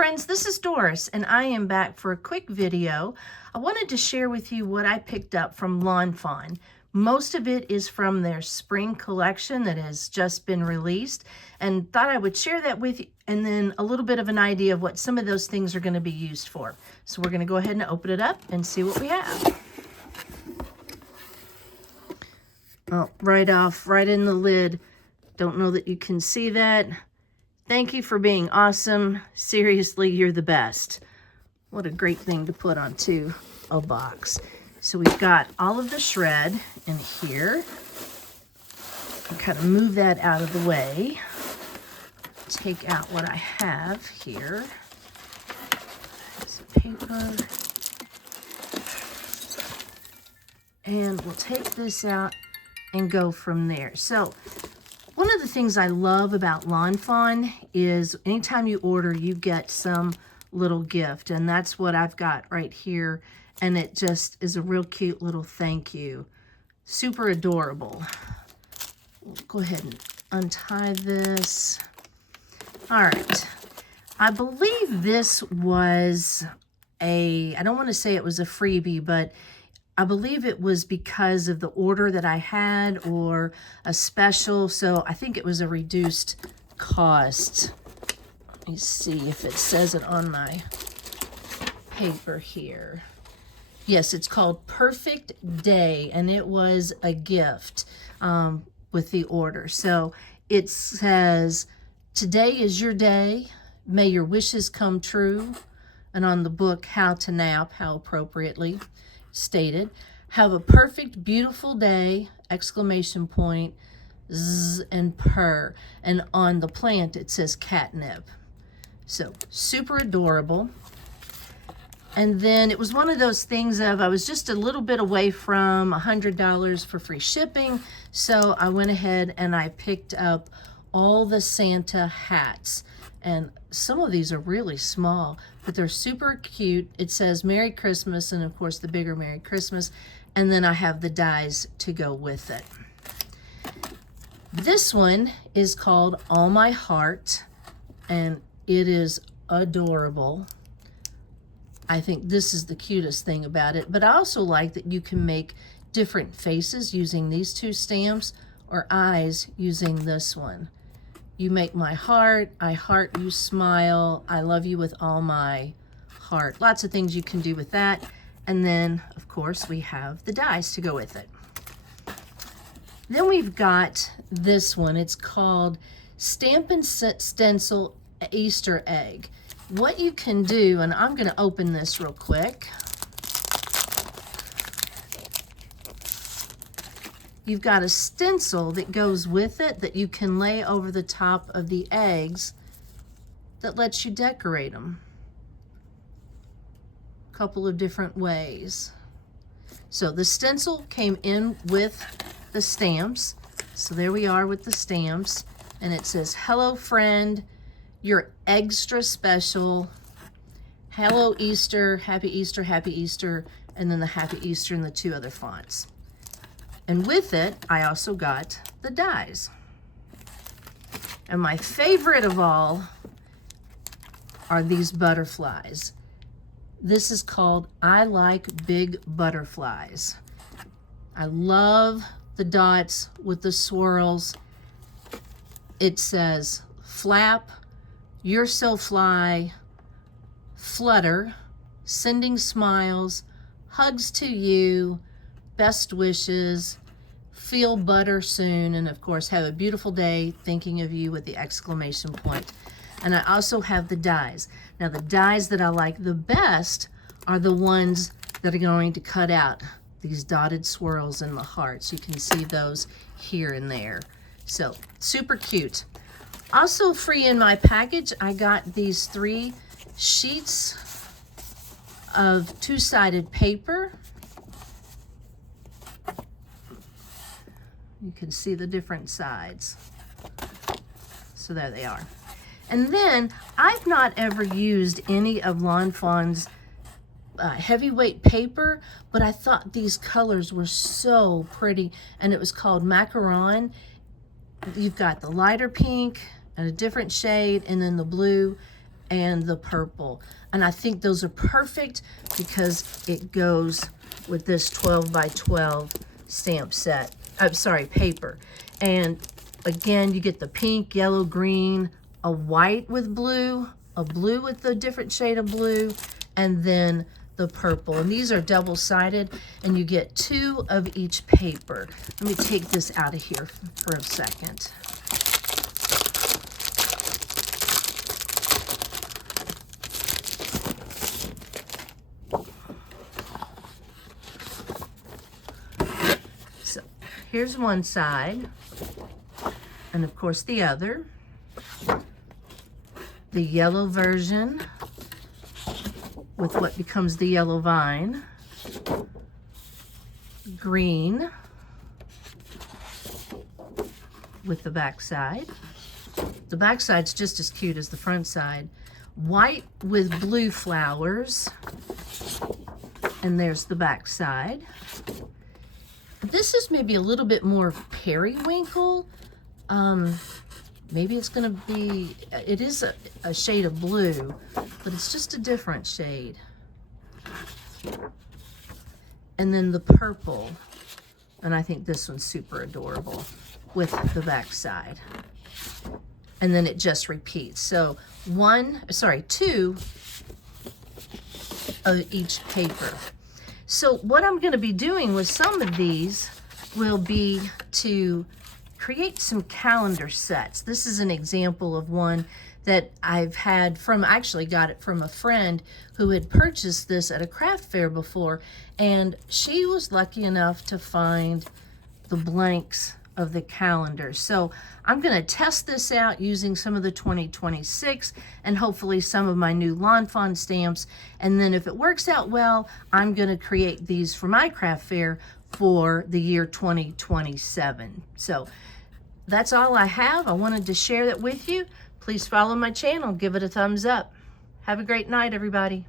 friends, this is Doris and I am back for a quick video. I wanted to share with you what I picked up from Fawn. Most of it is from their spring collection that has just been released, and thought I would share that with you, and then a little bit of an idea of what some of those things are going to be used for. So we're going to go ahead and open it up and see what we have. Oh, right in the lid. Don't know that you can see that. Thank you for being awesome. Seriously, you're the best. What a great thing to put onto a box. So we've got all of the shred in here. I'll kind of move that out of the way. Take out what I have here. Some paper. And we'll take this out and go from there. So one of the things I love about Fawn is anytime you order, you get some little gift, and that's what I've got right here, and it just is a real cute little thank you. Super adorable. We'll go ahead and untie this. All right. I believe this was I don't want to say it was a freebie, but I believe it was because of the order that I had or a special, so I think it was a reduced cost. Let me see if it says it on my paper here. Yes, it's called Perfect Day, and it was a gift with the order. So it says, "Today is your day. May your wishes come true." And on the book, How to Nap, how appropriately stated, "Have a perfect, beautiful day!" Exclamation point, zzz and purr. And on the plant, it says catnip. So super adorable. And then it was one of those things of, I was just a little bit away from $100 for free shipping. So I went ahead and I picked up all the Santa hats. And some of these are really small, but they're super cute. It says Merry Christmas, and of course the bigger Merry Christmas. And then I have the dies to go with it. This one is called All My Heart, and it is adorable. I think this is the cutest thing about it, but I also like that you can make different faces using these two stamps, or eyes using this one. You make my heart, I heart you, smile, I love you with all my heart. Lots of things you can do with that. And then, of course, we have the dies to go with it. Then we've got this one. It's called Stamp and Stencil Easter Egg. What you can do, and I'm going to open this real quick. You've got a stencil that goes with it that you can lay over the top of the eggs that lets you decorate them a couple of different ways. So the stencil came in with the stamps. So there we are with the stamps, and it says, "Hello friend, you're extra special. Hello Easter, Happy Easter, Happy Easter," and then the Happy Easter in the two other fonts. And with it, I also got the dies. And my favorite of all are these butterflies. This is called I Like Big Butterflies. I love the dots with the swirls. It says, "Flap, you're so fly, flutter, sending smiles, hugs to you, best wishes, feel butter soon," and of course, "Have a beautiful day, thinking of you," with the exclamation point. And I also have the dies. Now the dies that I like the best are the ones that are going to cut out these dotted swirls in the hearts. You can see those here and there. So super cute. Also free in my package, I got these 3 sheets of two-sided paper. You can see the different sides. So there they are. And then I've not ever used any of Fawn's heavyweight paper, but I thought these colors were so pretty, and it was called Macaron. You've got the lighter pink and a different shade, and then the blue, and the purple. And I think those are perfect because it goes with this 12 by 12 stamp set. I'm sorry, paper. And again, you get the pink, yellow, green, a white with blue, a blue with a different shade of blue, and then the purple. And these are double-sided, and you get 2 of each paper. Let me take this out of here for a second. So here's one side, and of course the other. The yellow version with what becomes the yellow vine, green with the back side. The back side's just as cute as the front side. White with blue flowers, and there's the back side. This is maybe a little bit more periwinkle. Maybe it's gonna be, it is a shade of blue, but it's just a different shade. And then the purple, and I think this one's super adorable with the back side. And then it just repeats. So 2 of each paper. So what I'm gonna be doing with some of these will be to create some calendar sets. This is an example of one that I've had from, I actually got it from a friend who had purchased this at a craft fair before, and she was lucky enough to find the blanks of the calendar. So I'm gonna test this out using some of the 2026 and hopefully some of my new Lawn Fawn stamps. And then if it works out well, I'm gonna create these for my craft fair for the year 2027. So that's all I have. I wanted to share that with you. Please follow my channel, give it a thumbs up. Have a great night, everybody.